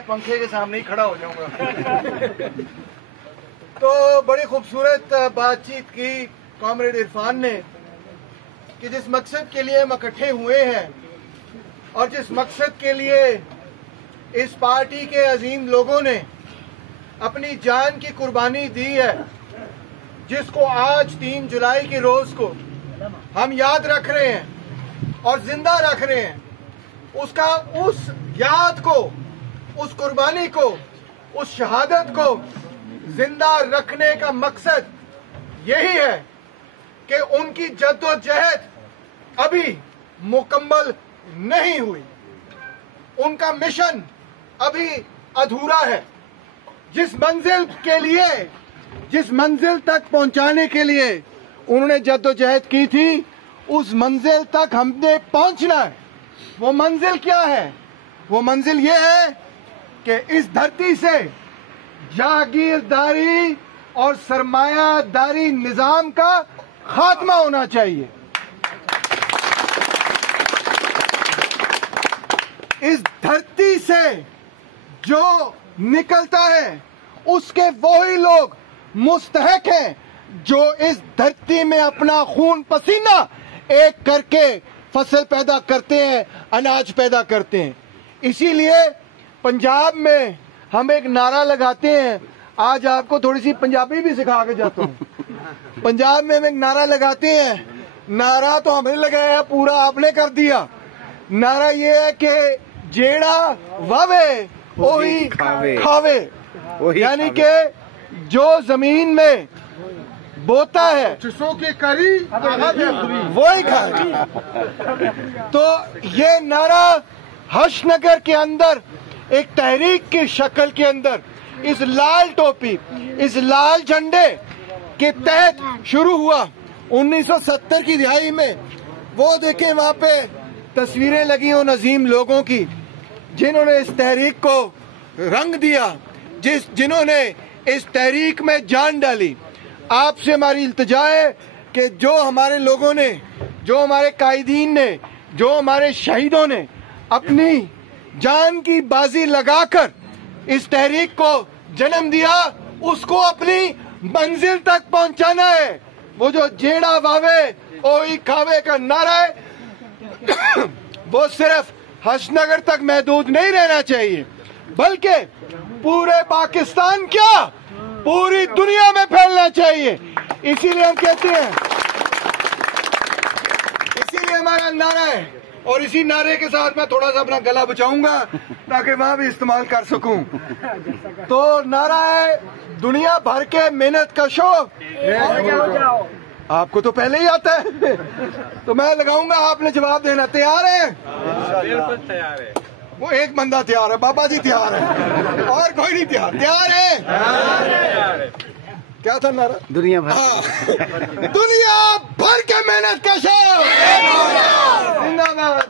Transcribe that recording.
पंखे के सामने ही खड़ा हो जाऊंगा। तो बड़ी खूबसूरत बातचीत की कॉमरेड इरफान ने कि जिस मकसद के लिए हम इकट्ठे हुए हैं और जिस मकसद के लिए इस पार्टी के अजीम लोगों ने अपनी जान की कुर्बानी दी है, जिसको आज 3 जुलाई के रोज को हम याद रख रहे हैं और जिंदा रख रहे हैं, उसका उस याद को, उस कुर्बानी को, उस शहादत को जिंदा रखने का मकसद यही है कि उनकी जद्दोजहद अभी मुकम्मल नहीं हुई, उनका मिशन अभी अधूरा है। जिस मंजिल तक पहुंचाने के लिए उन्होंने जद्दोजहद की थी, उस मंजिल तक हमने पहुंचना है। वो मंजिल क्या है? वो मंजिल ये है कि इस धरती से जागीरदारी और सरमायादारी निजाम का खात्मा होना चाहिए। इस धरती से जो निकलता है उसके वही लोग मुस्तहक हैं जो इस धरती में अपना खून पसीना एक करके फसल पैदा करते हैं, अनाज पैदा करते हैं। इसीलिए पंजाब में हम एक नारा लगाते हैं। आज आपको थोड़ी सी पंजाबी भी सिखा के जाता हूँ। पंजाब में हम एक नारा लगाते हैं। नारा तो हमने लगाया, पूरा आपने कर दिया। नारा ये है कि जेड़ा वावे वही खावे, यानी कि जो जमीन में बोता है की करी वही खाए। तो ये नारा हर्षनगर के अंदर एक तहरीक की शक्ल के अंदर इस लाल टोपी, इस लाल झंडे के तहत शुरू हुआ 1970 की दिहाई में। वो देखें वहां पे तस्वीरें लगी उन अजीम लोगों की जिन्होंने इस तहरीक को रंग दिया, जिन्होंने इस तहरीक में जान डाली। आपसे हमारी इल्तिजा है कि जो हमारे लोगों ने, जो हमारे कायदीन ने, जो हमारे शहीदों ने अपनी जान की बाजी लगाकर इस तहरीक को जन्म दिया, उसको अपनी मंजिल तक पहुंचाना है। वो जो जेड़ा वावे ओही खावे का नारा है वो सिर्फ हर्षनगर तक महदूद नहीं रहना चाहिए, बल्कि पूरे पाकिस्तान क्या पूरी दुनिया में फैलना चाहिए। इसीलिए हम कहते हैं, इसीलिए हमारा नारा है। और इसी नारे के साथ मैं थोड़ा सा अपना गला बचाऊंगा ताकि वहां भी इस्तेमाल कर सकूं। तो नारा है, दुनिया भर के मेहनत कशो। आपको तो पहले ही आता है तो मैं लगाऊंगा, आपने जवाब देना। तैयार है? बिल्कुल तैयार है। वो एक बंदा तैयार है, बाबा जी तैयार है, और कोई नहीं तैयार। तैयार है? क्या था नारा? दुनिया भर, दुनिया भर के मेहनत कशो जिंदाबाद।